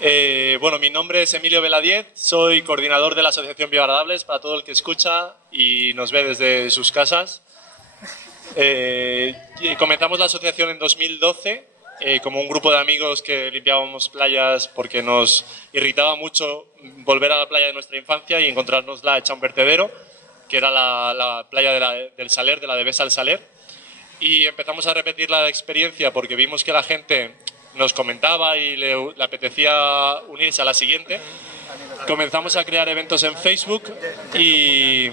Bueno, mi nombre es Emilio Veladiez, soy coordinador de la Asociación Bioagradables para todo el que escucha y nos ve desde sus casas. Comenzamos la asociación en 2012 como un grupo de amigos que limpiábamos playas porque nos irritaba mucho volver a la playa de nuestra infancia y encontrárnosla hecha un vertedero, que era la playa del Saler, de la Devesa al Saler. Y empezamos a repetir la experiencia porque vimos que la gente nos comentaba y le apetecía unirse a la siguiente. Comenzamos a crear eventos en Facebook y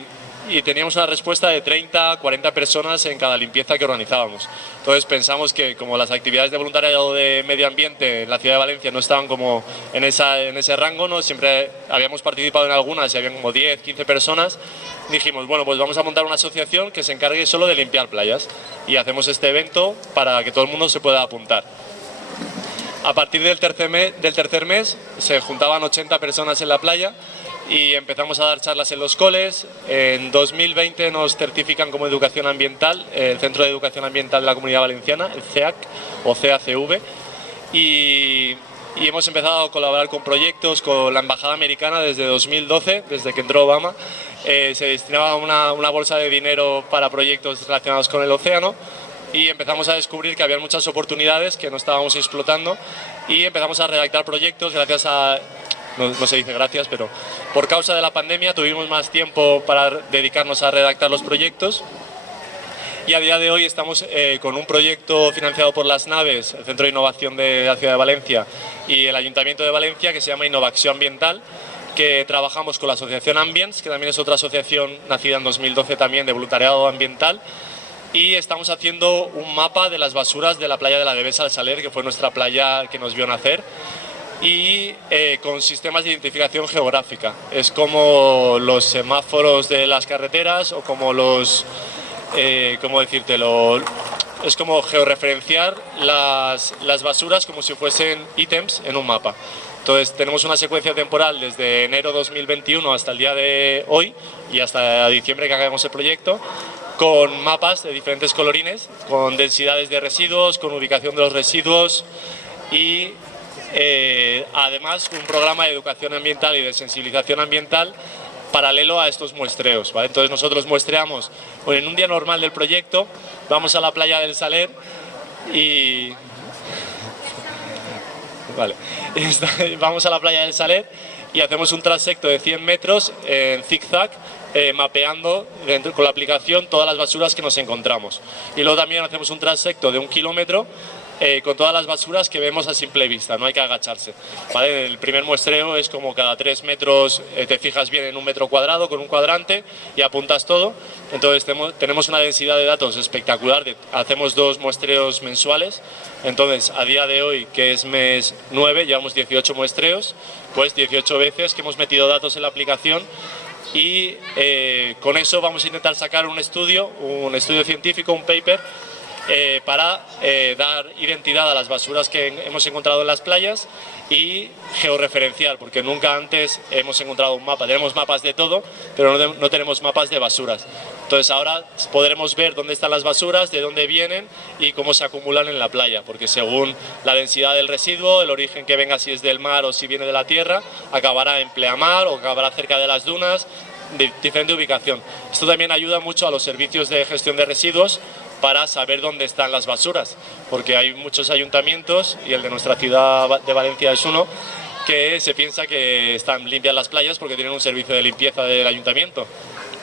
teníamos una respuesta de 30, 40 personas en cada limpieza que organizábamos. Entonces pensamos que como las actividades de voluntariado de medio ambiente en la ciudad de Valencia no estaban como en ese rango, ¿no? Siempre habíamos participado en algunas y habían como 10, 15 personas, dijimos, bueno, pues vamos a montar una asociación que se encargue solo de limpiar playas y hacemos este evento para que todo el mundo se pueda apuntar. A partir del tercer mes se juntaban 80 personas en la playa y empezamos a dar charlas en los coles. En 2020 nos certifican como educación ambiental, el Centro de Educación Ambiental de la Comunidad Valenciana, el CEAC o CACV, y hemos empezado a colaborar con proyectos con la Embajada Americana desde 2012, desde que entró Obama. Se destinaba una bolsa de dinero para proyectos relacionados con el océano y empezamos a descubrir que había muchas oportunidades que no estábamos explotando y empezamos a redactar proyectos gracias a... No se dice gracias, pero por causa de la pandemia tuvimos más tiempo para dedicarnos a redactar los proyectos y a día de hoy estamos con un proyecto financiado por Las Naves, el Centro de Innovación de la Ciudad de Valencia y el Ayuntamiento de Valencia, que se llama Innovación Ambiental, que trabajamos con la asociación Ambience, que también es otra asociación nacida en 2012 también de voluntariado ambiental, y estamos haciendo un mapa de las basuras de la playa de la Devesa al Saler, que fue nuestra playa que nos vio nacer, y con sistemas de identificación geográfica. Es como los semáforos de las carreteras o como los... ¿cómo decírtelo? Es como georreferenciar las basuras como si fuesen ítems en un mapa. Entonces tenemos una secuencia temporal desde enero 2021 hasta el día de hoy y hasta diciembre que acabemos el proyecto, con mapas de diferentes colorines, con densidades de residuos, con ubicación de los residuos y además un programa de educación ambiental y de sensibilización ambiental paralelo a estos muestreos, ¿vale? Entonces nosotros muestreamos, bueno, en un día normal del proyecto, vamos a la playa del Saler y... Vale. Vamos a la playa del Saler y hacemos un transecto de 100 metros en zigzag, mapeando con la aplicación todas las basuras que nos encontramos. Y luego también hacemos un transecto de 1 kilómetro con todas las basuras que vemos a simple vista, no hay que agacharse, ¿vale? El primer muestreo es como cada 3 metros te fijas bien en 1 metro cuadrado con un cuadrante y apuntas todo. Entonces tenemos una densidad de datos espectacular, hacemos 2 muestreos mensuales. Entonces a día de hoy, que es mes 9, llevamos 18 muestreos, pues 18 veces que hemos metido datos en la aplicación. Y con eso vamos a intentar sacar un estudio científico, un paper, para dar identidad a las basuras que hemos encontrado en las playas y georreferenciar, porque nunca antes hemos encontrado un mapa. Tenemos mapas de todo, pero no tenemos mapas de basuras. Entonces ahora podremos ver dónde están las basuras, de dónde vienen y cómo se acumulan en la playa, porque según la densidad del residuo, el origen que venga, si es del mar o si viene de la tierra, acabará en pleamar o acabará cerca de las dunas, de diferente ubicación. Esto también ayuda mucho a los servicios de gestión de residuos para saber dónde están las basuras, porque hay muchos ayuntamientos, y el de nuestra ciudad de Valencia es uno, que se piensa que están limpias las playas porque tienen un servicio de limpieza del ayuntamiento.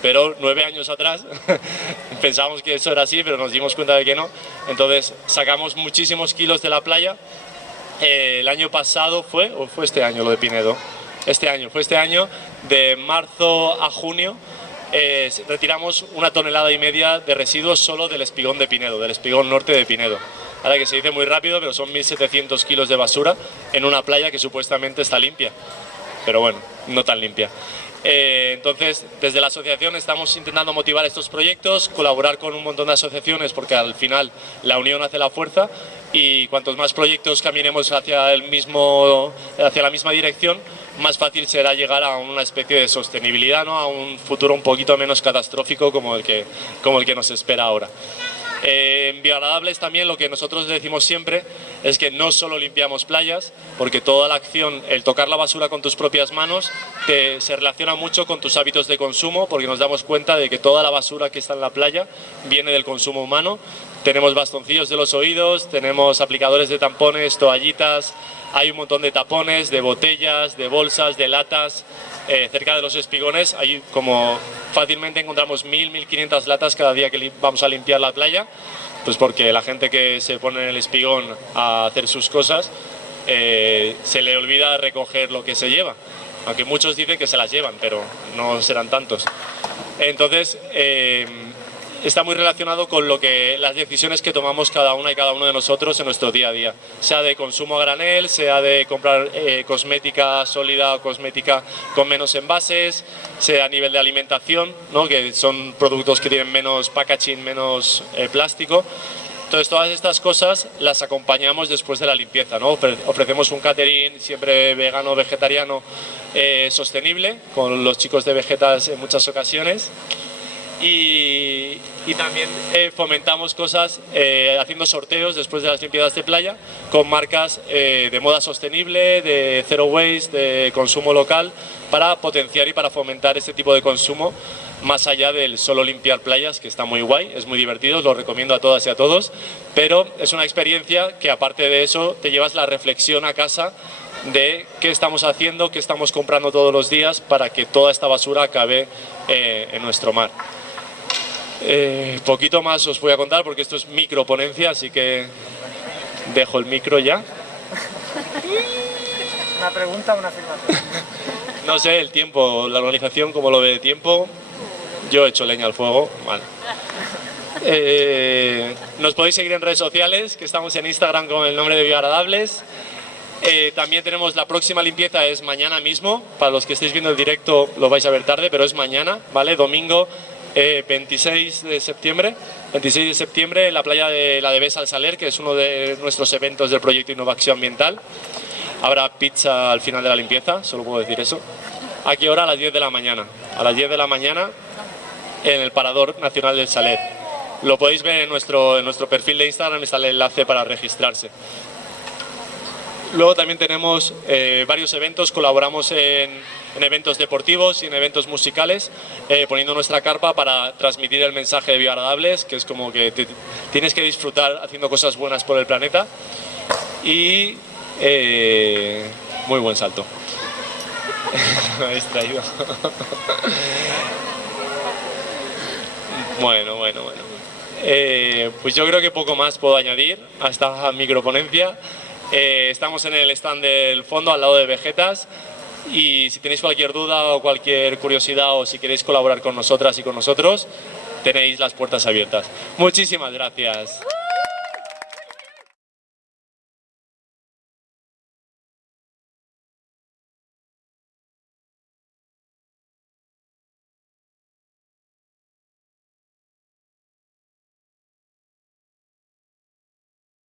Pero 9 años atrás pensábamos que eso era así, pero nos dimos cuenta de que no. Entonces sacamos muchísimos kilos de la playa. El año pasado fue este año lo de Pinedo. Fue este año, de marzo a junio, retiramos 1,5 toneladas de residuos solo del espigón de Pinedo, del espigón norte de Pinedo. Ahora que se dice muy rápido, pero son 1.700 kilos de basura en una playa que supuestamente está limpia, pero bueno, no tan limpia. Entonces, desde la asociación estamos intentando motivar estos proyectos, colaborar con un montón de asociaciones, porque al final la unión hace la fuerza, y cuantos más proyectos caminemos hacia la misma dirección, más fácil será llegar a una especie de sostenibilidad, ¿no? A un futuro un poquito menos catastrófico como el que nos espera ahora. En Bioagradables también lo que nosotros decimos siempre es que no solo limpiamos playas, porque toda la acción, el tocar la basura con tus propias manos, se relaciona mucho con tus hábitos de consumo, porque nos damos cuenta de que toda la basura que está en la playa viene del consumo humano. Tenemos bastoncillos de los oídos, tenemos aplicadores de tampones, toallitas, hay un montón de tapones, de botellas, de bolsas, de latas. Cerca de los espigones, ahí como fácilmente encontramos 1.000-1.500 latas cada día que vamos a limpiar la playa, pues porque la gente que se pone en el espigón a hacer sus cosas se le olvida recoger lo que se lleva, aunque muchos dicen que se las llevan, pero no serán tantos. Entonces está muy relacionado con las decisiones que tomamos cada una y cada uno de nosotros en nuestro día a día, sea de consumo a granel, sea de comprar cosmética sólida o cosmética con menos envases, sea a nivel de alimentación, ¿no? Que son productos que tienen menos packaging, menos plástico. Entonces todas estas cosas las acompañamos después de la limpieza, ¿no? Ofrecemos un catering siempre vegano, vegetariano, sostenible, con los chicos de Vegetas en muchas ocasiones. Y también fomentamos cosas haciendo sorteos después de las limpiezas de playa con marcas de moda sostenible, de zero waste, de consumo local, para potenciar y para fomentar este tipo de consumo más allá del solo limpiar playas, que está muy guay, es muy divertido, lo recomiendo a todas y a todos, pero es una experiencia que aparte de eso te llevas la reflexión a casa de qué estamos haciendo, qué estamos comprando todos los días para que toda esta basura acabe en nuestro mar. Poquito más os voy a contar porque esto es microponencia, así que dejo el micro ya. ¿Una pregunta o una afirmación? No sé, el tiempo, la organización, como lo ve de tiempo. Yo he hecho leña al fuego, vale. Nos podéis seguir en redes sociales, que estamos en Instagram con el nombre de Bioagradables. También tenemos la próxima limpieza, es mañana mismo. Para los que estéis viendo el directo lo vais a ver tarde, pero es mañana, ¿vale? Domingo 26 de septiembre en la playa de la de Besa al Saler, que es uno de nuestros eventos del proyecto Innovación Ambiental. Habrá pizza al final de la limpieza, solo puedo decir eso. ¿A qué hora? A las 10 de la mañana. A las 10 de la mañana en el Parador Nacional del Saler. Lo podéis ver en nuestro perfil de Instagram, está el enlace para registrarse. Luego también tenemos varios eventos, colaboramos en eventos deportivos y en eventos musicales, poniendo nuestra carpa para transmitir el mensaje de Bioagradables, que es como que tienes que disfrutar haciendo cosas buenas por el planeta. Y muy buen salto. Me habéis traído. Bueno. Pues yo creo que poco más puedo añadir a esta microponencia. Estamos en el stand del fondo, al lado de Vegetas, y si tenéis cualquier duda o cualquier curiosidad o si queréis colaborar con nosotras y con nosotros, tenéis las puertas abiertas. Muchísimas gracias.